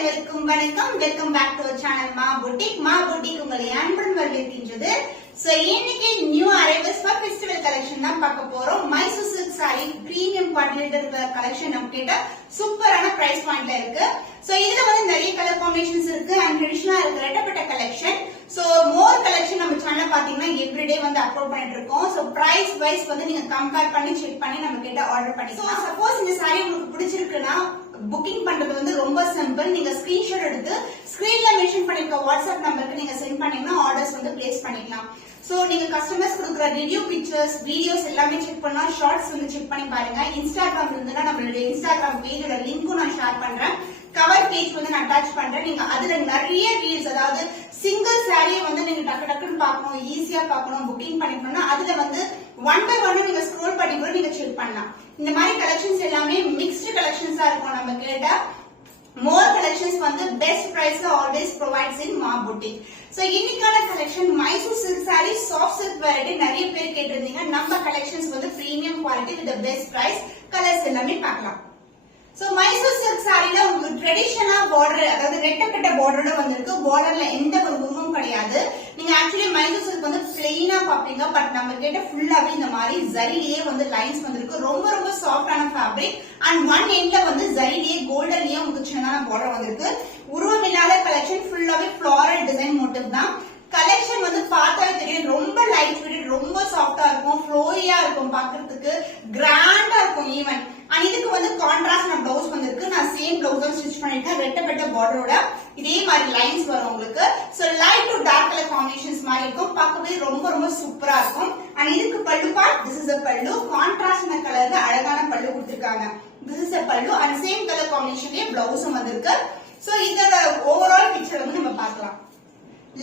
அனைவருக்கும் வணக்கம். Welcome back to channel Maa boutique. Maa boutique உங்களை அன்புடன் வரவேற்கின்றது. சோ இன்னைக்கு new arrivals for festival collection தான் பார்க்க போறோம். மைசூர் சில்க் சாரி பிரீமியம் குவாலிட்டில கலெக்ஷன் நம்ம கிட்ட சூப்பரான பிரைஸ் பாயிண்ட்ல இருக்கு. சோ இதுல வந்து நிறைய கலர் காம்பினேஷன்ஸ் இருக்கு அண்ட் ட்ரெடிஷனலா இருக்கு ரெட்டப்பட்ட கலெக்ஷன். சோ மோர் கலெக்ஷன் நம்ம சேனல் பாத்தீங்கன்னா எவ்ரிடே வந்து அப்லோட் பண்ணிட்டு இருக்கோம். சோ பிரைஸ் வைஸ் வந்து நீங்க கம்பேர் பண்ணி செக் பண்ணி நம்ம கிட்ட ஆர்டர் பண்ணிக்கலாம். சப்போஸ் இந்த சாரி உங்களுக்கு பிடிச்சிருக்குன்னா புக்கிங் பண்றது வந்து ரொம்ப சிம்பிள். நீங்க ஸ்கிரீன்ஷாட் எடுத்து ஸ்கிரீன்ல மென்ஷன் பண்ணிருக்க வாட்ஸ்அப் நம்பருக்கு நீங்க சென்ட் பண்ணீங்கன்னா ஆர்டர்ஸ் வந்து பிளேஸ் பண்ணிக்கலாம். சோ நீங்க கஸ்டமர்ஸ் கொடுக்குற ரிவ்யூ பிக்சர்ஸ் வீடியோஸ் எல்லாமே செக் பண்ணா ஷார்ட்ஸ் வந்து செக் பண்ணி பாருங்க. இன்ஸ்டாகிராம் இருந்ததுன்னா நம்மளுடைய இன்ஸ்டாகிராம் பேஜோட லிங்க்கும் நான் ஷேர் பண்றேன். கவர் பேஜ் வந்து நான் அட்டாச் பண்றேன். நீங்க அதுல நிறைய ரீல்ஸ், அதாவது சிங்கிள் சாரியை வந்து நீங்க டக்கு டக்குன்னு பார்க்கணும், ஈஸியா பார்க்கணும், புக்கிங் பண்ணிக்கணும்னா அதுல வந்து ஒன் பை ஒன் நீங்க ஸ்க்ரோல் பண்ணி கூட நீங்க செக் பண்ணலாம். இந்த மாதிரி கலெக்ஷன்ஸ் எல்லாமே மிக்ஸ்டு கலெக்ஷன்ஸா இருக்கும். நம்ம கேட்ட மோர் கலெக்ஷன்ஸ் வந்து பெஸ்ட் பிரைஸ்ல ஆல்வேஸ் ப்ரொவைட்ஸ் இன் மா புட்டிக். சோ இன்னைக்கான collection Mysore silk sari soft silk variety நிறைய பேர் கேட்டிருந்தீங்க. நம்ம கலெக்ஷன்ஸ் வந்து premium quality with best price. Colours எல்லாமே பார்க்கலாம். சோ மைசூர் சில்க் சாரில உங்களுக்கு ட்ரெடிஷனலா பார்டர், அதாவது ரெட்டப்பட்ட பார்டரோட வந்திருக்கு. பார்டர்ல எந்த ஒரு உருவமும் கிடையாது. நீங்க ஆக்சுவலி மைசூர் சில்க் வந்து பிளெயினா பாப்பீங்க, பட் நம்ம கிட்ட ஃபுல்லாவே இந்த மாதிரி ஜரிலேயே வந்து லைன்ஸ் வந்திருக்கு. ரொம்ப ரொம்ப சாஃப்டான ஃபேப்ரிக் அண்ட் ஒன் எண்ட்ல வந்து ஜரிலேயே கோல்டன்லயே உங்களுக்கு சின்னதான பார்டர் வந்திருக்கு. உருவம் இல்லாத கலெக்ஷன், ஃபுல்லாவே ஃபிளாரல் டிசைன் மோட்டிவ் தான். கலெக்ஷன் வந்து பார்த்தாவே தெரியும், ரொம்ப லைட் வெயிட், ரொம்ப சாஃப்டா இருக்கும், ஃப்ளோரியா இருக்கும், பாக்குறதுக்கு கிராண்டா இருக்கும் ஈவன். அண்ட் இதுக்கு வந்து கான்ட்ராஸ்ட் பிளவுஸ் வந்திருக்கு. நான் சேம் பிளவுஸ் தான் ஸ்டிச் பண்ணிருக்கேன். ரெட்டப்பட்ட பார்டரோட இதே மாதிரி லைன்ஸ் வரும் உங்களுக்கு. So light to dark colour combinations மாதிரி இருக்கும். பார்க்கவே ரொம்ப ரொம்ப சூப்பரா இருக்கும். அண்ட் இதுக்கு பல்லு பார்ட், திஸ் இஸ் a பல்லு. கான்ட்ராஸ்ட் கலர்ல அழகான பல்லு கொடுத்திருக்காங்க. திஸ் இஸ் a பல்லு அண்ட் சேம் கலர் காம்பினேஷன்லயே பிளவுஸும் வந்திருக்கு. சோ இதோட ஓவரால் பிக்சர் வந்து நம்ம பார்க்கலாம்.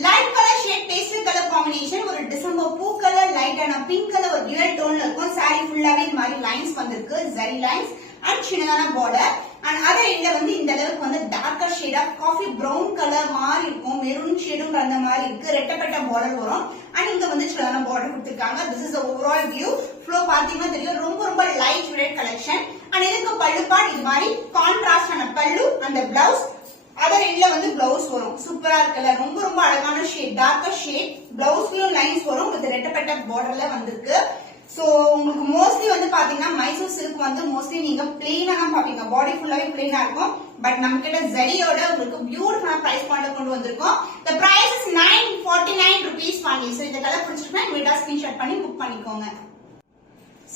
Light colour shade pastel colour combination, ஒரு டிசம்பர் பூ கலர், லைட்டான பிங்க் கலர், ஒரு டியூவல் டோன்ல இருக்கும். சாரி ஃபுல்லாவே இந்த மாதிரி லைன்ஸ் வந்திருக்கு, ஜரி லைன்ஸ் அண்ட் சின்னதான பார்டர். அண்ட் அதர் எண்ட்ல வந்து இந்த அளவுக்கு வந்து டார்க்கர் ஷேடா காஃபி பிரவுன் கலர் மாதிரி இருக்கும், மெரூன் ஷேடும் அந்த மாதிரி இருக்கு. ரெட்டப்பட்ட பார்டர் வரும் அண்ட் இங்க வந்து சின்னதான பார்டர் கொடுத்திருக்காங்க. This is overall view. Flow பாத்தீங்கன்னா தெரியும், ரொம்ப ரொம்ப லைட் வெயிட் கலெக்ஷன். அண்ட் இதுக்கு பல்லு பார்ட் இது மாதிரி கான்ட்ராஸ்டான பல்லு அந்த பிளவுஸ். அதர் எண்ட்ல வந்து பிளவுஸ் வரும். சூப்பரா இருக்குல்ல, ரொம்ப ரொம்ப அழகான ஷேட், டார்க்கர் ஷேட். பிளவுஸ்லயும் லைன்ஸ் வரும் வித் ரெட்டப்பட்ட பார்டர்ல வந்திருக்கு. சோ உங்களுக்கு மோஸ்ட்லி வந்து பாத்தீங்கன்னா மைசூர் சில்க் வந்து மோஸ்ட்லி நீங்க பிளெயினா தான் பாப்பீங்க, பாடி ஃபுல்லாவே பிளெயினா இருக்கும். பட் நம்ம கிட்ட ஜரியோட உங்களுக்கு பியூட்டிஃபுல்லான பிரைஸ் பாயிண்ட் கொண்டு வந்திருக்கோம். the price is 949 rupees only. So இந்த கலர் பிடிச்சிருந்தா இமீடியட்டா ஸ்கிரீன்ஷாட் பண்ணி புக் பண்ணிக்கோங்க.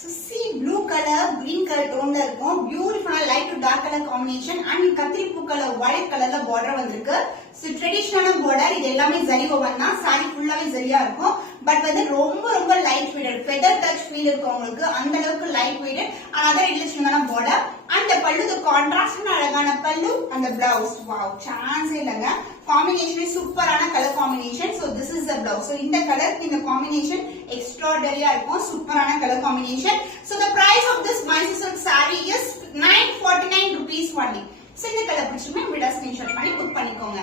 Sea blue colour green colour டோன்ல இருக்கும். பியூட்டிஃபுல்லான light to dark colour combination and கத்திரி பூ கலர் ஒயிட் கலர்ல பார்டர் வந்திருக்கு. சோ ட்ரெடிஷனலான பார்டர், இது எல்லாமே ஜரி ஓவன் தான். சாரி ஃபுல்லாவே ஜரியா இருக்கும். பட் வந்து ரொம்ப ரொம்ப light weight, feather touch feel இருக்கும் உங்களுக்கு. அந்த அளவுக்கு லைட் வெயிட். அதர் இல்ல பார்டர் அந்த பல்லு கான்ட்ராஸ்ட் அழகான பல்லு அந்த பிளவுஸ். வாவ், சான்ஸே இல்லங்க. காம்பினேஷன் சூப்பரான colour combination. So this is the blouse. So இந்த கலருக்கு இந்த காம்பினேஷன் எக்ஸ்ட்ராடரியா இருக்கும். சூப்பரான colour combination. So the price of this Mysore silk saree is 949 rupees only. So இந்த கலர் பிடிச்சுமே வீடியோ ஸ்கிரீன்ஷாட் பண்ணி புக் பண்ணிக்கோங்க.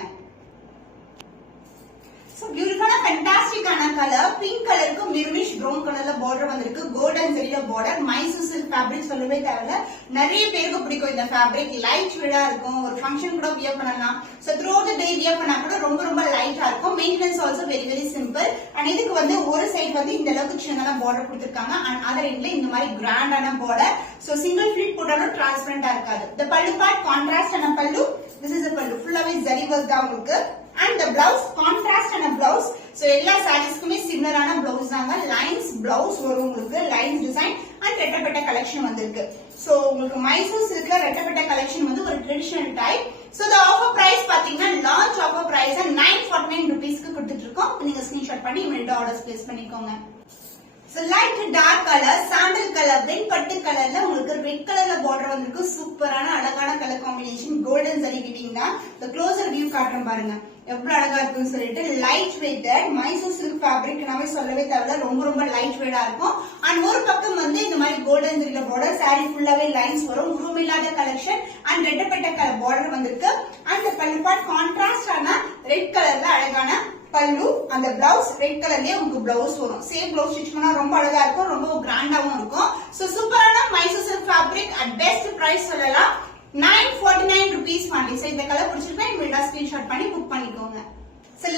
சோ பியூட்டிஃபுல்லான ஃபேண்டாஸ்டிக்கான கலர், பிங்க் கலருக்கு மெரூனிஷ் பிரவுன் கலர்ல பார்டர் வந்திருக்கு. கோல்டன் ஜரியில பார்டர். மைசூர் சில்க் ஃபேப்ரிக் சொல்லவே தேவையில்ல, நிறைய பேருக்கு பிடிக்கும் இந்த ஃபேப்ரிக். லைட் வெயிட்டா இருக்கும், ஒரு ஃபங்க்ஷன் கூட வியர் பண்ணலாம். So through the day wear பண்ணா கூட ரொம்ப ரொம்ப லைட்டா இருக்கும். Maintenance also very very simple. And இதுக்கு வந்து ஒரு சைடு வந்து இந்த அளவுக்கு சின்னதான பார்டர் கொடுத்திருக்காங்க. அண்ட் அதர் எண்ட்ல இந்த மாதிரி கிராண்டான பார்டர். சோ சிங்கிள் ஃபிளிட் போட்டாலும் டிரான்ஸ்பரண்டா இருக்காது. the பல்லு பார்ட் கான்ட்ராஸ்ட் ஆன பல்லு. this is a பல்லு ஃபுல்லாவே ஜரி வர்க் தான் உங்களுக்கு. and the blouse contrast and a blouse. so எல்லா சாரீஸ்க்குமே சிமிலரான பிளவுஸ் தாங்க. லைன்ஸ் பிளவுஸ் வரும் உங்களுக்கு, லைன்ஸ் டிசைன் அண்ட் ரெட்டப்பட்ட கலெக்ஷன் வந்திருக்கு. சோ உங்களுக்கு மைசூர் சில்க்ல ரெட்டப்பட்ட கலெக்ஷன் வந்து ஒரு traditional type. So the offer price பாத்தீங்கன்னா லான்ச் ஆஃபர் பிரைஸ் 949 rupeesக்கு கொடுத்துட்டு இருக்கோம். நீங்க ஸ்கிரீன்ஷாட் பண்ணி இமிடியேட்டா ஆர்டர்ஸ் பிளேஸ் பண்ணிக்கோங்க. So light dark color, sandal color, blend பட்டு கலர்ல உங்களுக்கு ரெட் கலர்ல பார்டர் வந்திருக்கு. சூப்பரான அழகான colour combination, golden zari weaving தான். the closer view காட்டுறேன் பாருங்க எவ்வளவு அழகா இருக்குன்னு சொல்லிட்டு. Light weighted Mysore silk fabric நாவே சொல்லவே தேவையில்ல, ரொம்ப ரொம்ப லைட் வெயிட்டா இருக்கும். அண்ட் ஒரு பக்கம் வந்து இந்த மாதிரி கோல்டன் ஜரியில பார்டர், சாரி ஃபுல்லாவே லைன்ஸ் வரும். உருவமில்லாத கலெக்ஷன் அண்ட் ரெட்டப்பட்ட கலர் பார்டர் வந்திருக்கு. அந்த பல்லு பார்ட் கான்ட்ராஸ்ட் ஆன ரெட் கலர்ல அழகான பல்லு. அந்த பிளவுஸ் ரெட் கலர்லயே உங்களுக்கு பிளவுஸ் வரும். சேம் பிளவுஸ் ஸ்டிச் பண்ணா ரொம்ப அழகா இருக்கும், ரொம்ப கிராண்டாவும் இருக்கும். சோ சூப்பரான Mysore silk fabric at best price சொல்லலாம். 949 rupees only. So இந்த கலர் பிடிச்சிருக்கேன் மெட்டா ஸ்கிரீன்ஷாட் பண்ணி புக் பண்ணிக்கோங்க.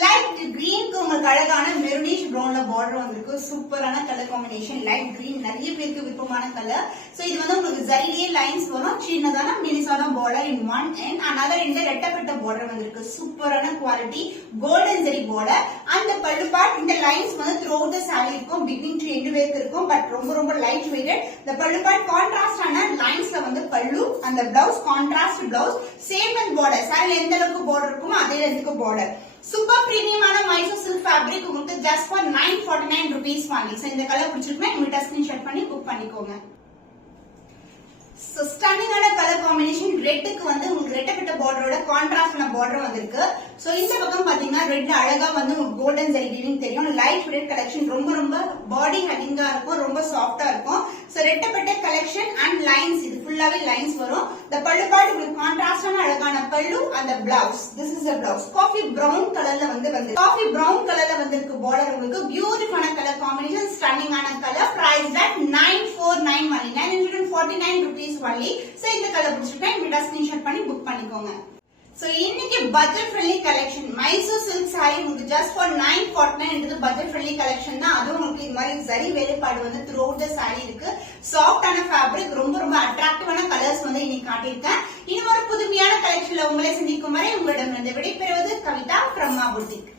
லைட் கிரீனுக்கு உங்களுக்கு அழகான மெரூனிஷ் ப்ரௌன்ல பார்டர் வந்திருக்கு. சூப்பரான கலர் காம்பினேஷன். லைட் கிரீன் நிறைய பேருக்கு விருப்பமான கலர். சோ இது வந்து உங்களுக்கு ஜரியே லைன்ஸ் வரும். சின்னதான மினிசான border in one and another இந்த ரெட்டப்பட்ட பார்டர் வந்திருக்கு. சூப்பரான குவாலிட்டி கோல்டன் ஜரி பார்டர். அந்த பல்லு பார்ட் இந்த லைன்ஸ் வந்து த்ரூ அவுட் தி saree இருக்கும். பிகினிங் டு எண்ட் வரைக்கும் இருக்கும். பட் ரொம்ப லைட் வெயிட்டட். இந்த பல்லு பார்ட் கான்ட்ராஸ்டான லைன்ஸ்ல வந்து பல்லு, அந்த blouse contrast blouse, same and border. saree எந்த அளவுக்கு பார்டர் இருக்குமோ அதே அளவுக்கு பார்டர். சூப்பர் பிரீமியமான மைசூர் சில்க் ஃபேப்ரிக் உங்களுக்கு just for 949 rupees only. So இந்த கலர் பிடிச்சிருக்குன்னா இமிடியேட்டா ஸ்கிரீன்ஷாட் பண்ணி புக் பண்ணிக்கோங்க. சோ ஸ்டன்னிங்கான கலர் காம்பினேஷன். ரெட்டுக்கு வந்து உங்களுக்கு ரெட்டப்பட்ட பார்டரோட கான்ட்ராஸ்டான பார்டர் வந்திருக்கு. சோ இந்த பக்கம் பாத்தீங்கன்னா ரெட் அழகா வந்து உங்களுக்கு கோல்டன் ஜரி வீவிங் தெரியும். Light weight collection. ரொம்ப பாடி ஹக்கிங்கா இருக்கும். ரொம்ப சாஃப்டா இருக்கும். சோ ரெட்டப்பட்ட கலெக்ஷன் அண்ட் லைன்ஸ். இது ஃபுல்லாவே லைன்ஸ் வரும். இந்த பல்லு பார்ட் உங்களுக்கு கான்ட்ராஸ்டான அழகான பல்லு. அந்த blouse, this is a blouse. Coffee brown கலர்ல வந்து காஃபி பிரவுன் கலர்ல வந்திருக்கு பார்டர். உங்களுக்கு பியூட்டிஃபுல்லான கலர் காம்பினேஷன். ஸ்டன்னிங்கான colour. Price that 9499 only. 949 rupees only. So இந்த கலர் பிடிச்சிருக்கேன் இமிடியேட்டா ஸ்கிரீன்ஷாட் பண்ணி புக் பண்ணிக்கோங்க. சோ இன்னைக்கு budget friendly collection Mysore silk saree உங்களுக்கு ஜஸ்ட் ஃபார் 949 இது பட்ஜெட் ஃப்ரெண்ட்லி கலெக்ஷன் தான். அதுவும் உங்களுக்கு இந்த மாதிரி ஜரி வேலைப்பாடு வந்து த்ரூ அவுட் தி saree இருக்கு. சாஃப்டான ஃபேப்ரிக். ரொம்ப அட்ராக்டிவான கலர்ஸ் வந்து இன்னைக்கு காட்டியிருக்கேன். இன்னும் ஒரு புதுமையான கலெக்ஷன்ல உங்களை சந்திக்கும் வரை உங்களிடமிருந்து விடைபெறுவது கவிதா from Ma Boutique.